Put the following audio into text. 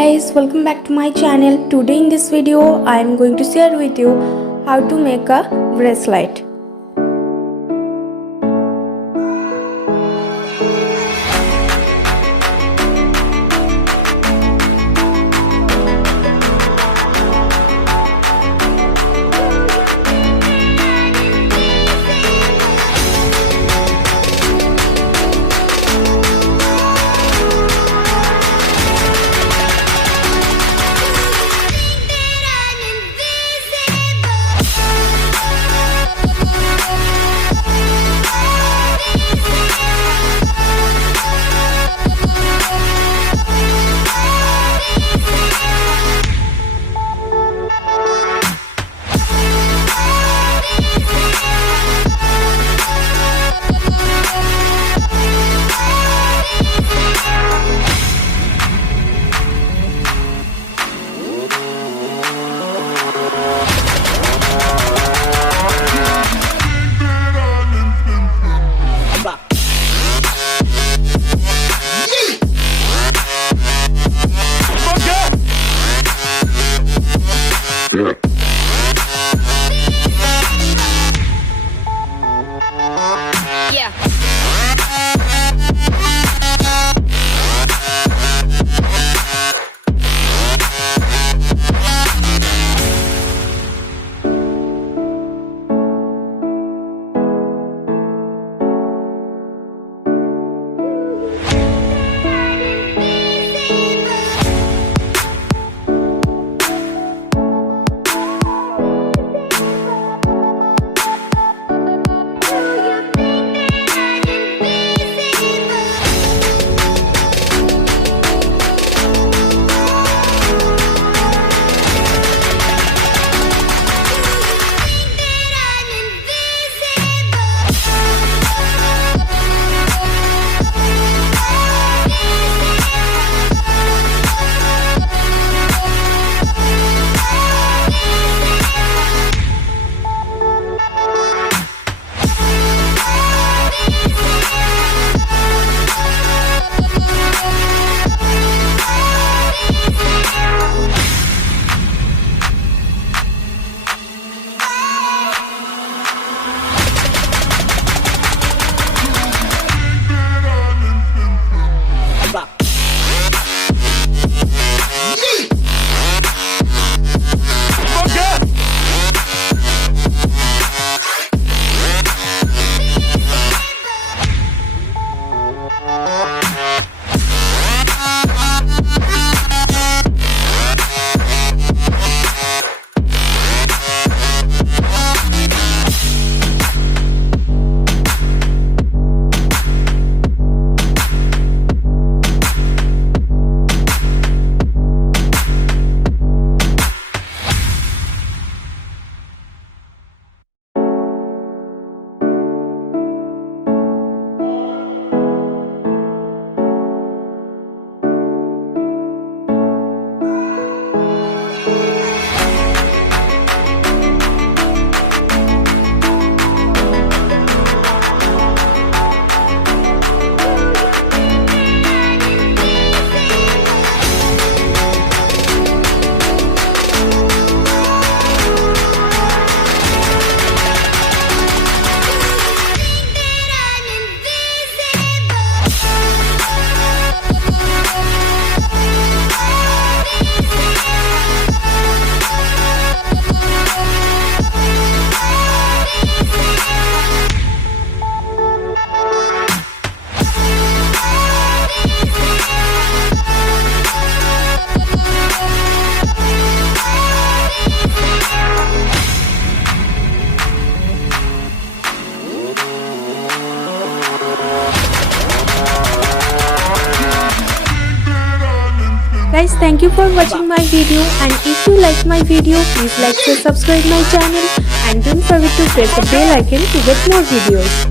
guys, welcome back to my channel. Today in this video I am going to share with you how to make a bracelet. Guys, thank you for watching my video, and if you like my video, please like, share, subscribe my channel, and don't forget to press the bell icon to get more videos.